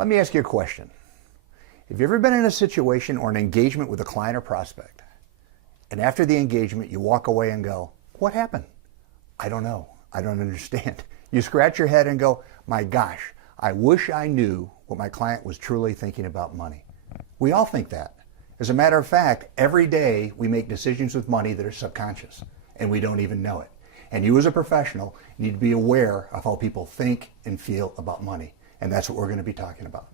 Let me ask you a question. Have you ever been in a situation or an engagement with a client or prospect, and after the engagement you walk away and go, what happened? I don't know. I don't understand. You scratch your head and go, my gosh, I wish I knew what my client was truly thinking about money. We all think that. As a matter of fact, every day we make decisions with money that are subconscious, and we don't even know it. And you as a professional need to be aware of how people think and feel about money. And that's what we're going to be talking about.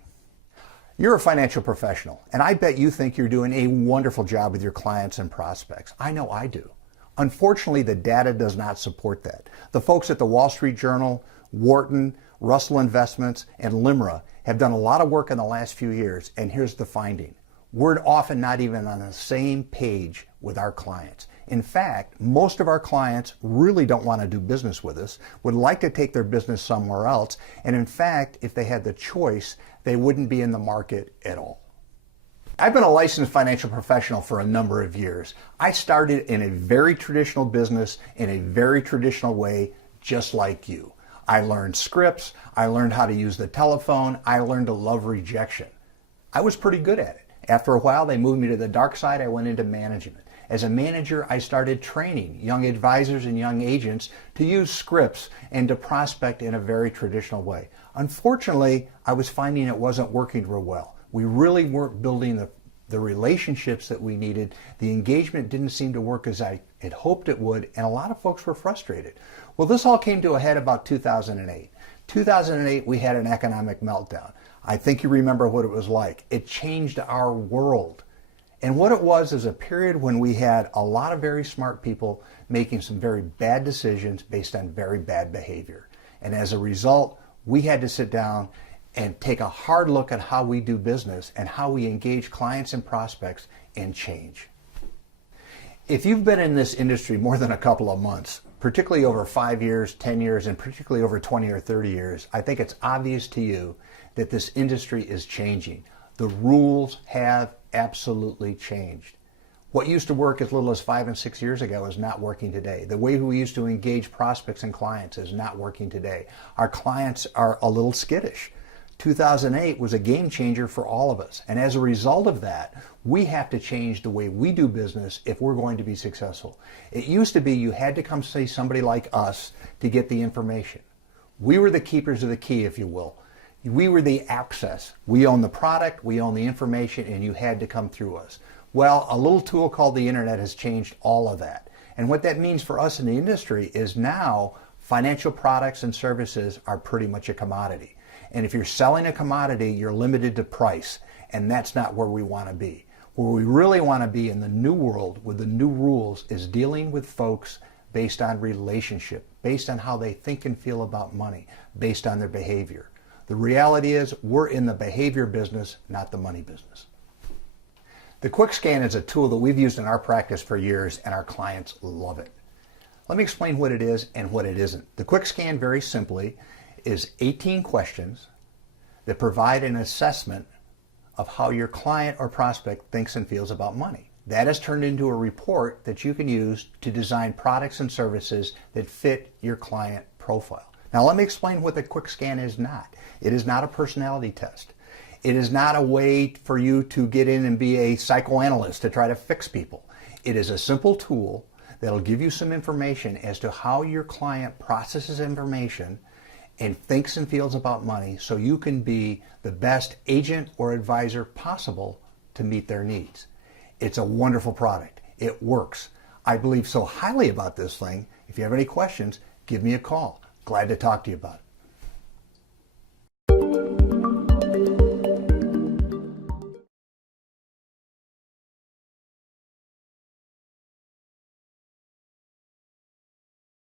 You're a financial professional, and I bet you think you're doing a wonderful job with your clients and prospects. I know I do. Unfortunately, the data does not support that. The folks at the Wall Street Journal, Wharton, Russell Investments, and LIMRA have done a lot of work in the last few years, and here's the finding. We're often not even on the same page with our clients. In fact, most of our clients really don't want to do business with us, would like to take their business somewhere else, and in fact, if they had the choice, they wouldn't be in the market at all. I've been a licensed financial professional for a number of years. I started in a very traditional business in a very traditional way, just like you. I learned scripts, I learned how to use the telephone, I learned to love rejection. I was pretty good at it. After a while, they moved me to the dark side. I went into management. As a manager, I started training young advisors and young agents to use scripts and to prospect in a very traditional way. Unfortunately, I was finding it wasn't working real well. We really weren't building the relationships that we needed. The engagement didn't seem to work as I had hoped it would, and a lot of folks were frustrated. Well, this all came to a head about 2008. 2008, we had an economic meltdown. I think you remember what it was like. It changed our world. And what it was is a period when we had a lot of very smart people making some very bad decisions based on very bad behavior. And as a result, we had to sit down and take a hard look at how we do business and how we engage clients and prospects and change. If you've been in this industry more than a couple of months, particularly over 5 years, 10 years, and particularly over 20 or 30 years, I think it's obvious to you that this industry is changing. The rules have absolutely changed. What used to work as little as 5 and 6 years ago is not working today. The way we used to engage prospects and clients is not working today. Our clients are a little skittish. 2008 was a game changer for all of us. And as a result of that, we have to change the way we do business if we're going to be successful. It used to be you had to come see somebody like us to get the information. We were the keepers of the key, if you will. We were the access. We own the product, we own the information, and you had to come through us. Well, a little tool called the internet has changed all of that. And what that means for us in the industry is now financial products and services are pretty much a commodity. And if you're selling a commodity, you're limited to price, and that's not where we want to be. Where we really want to be in the new world with the new rules is dealing with folks based on relationship, based on how they think and feel about money, based on their behavior. The reality is we're in the behavior business, not the money business. The Quick Scan is a tool that we've used in our practice for years, and our clients love it. Let me explain what it is and what it isn't. The Quick Scan, very simply, is 18 questions that provide an assessment of how your client or prospect thinks and feels about money. That is turned into a report that you can use to design products and services that fit your client profile. Now let me explain what the Quick Scan is not. It is not a personality test. It is not a way for you to get in and be a psychoanalyst to try to fix people. It is a simple tool that'll give you some information as to how your client processes information and thinks and feels about money so you can be the best agent or advisor possible to meet their needs. It's a wonderful product. It works. I believe so highly about this thing. If you have any questions, give me a call. Glad to talk to you about it.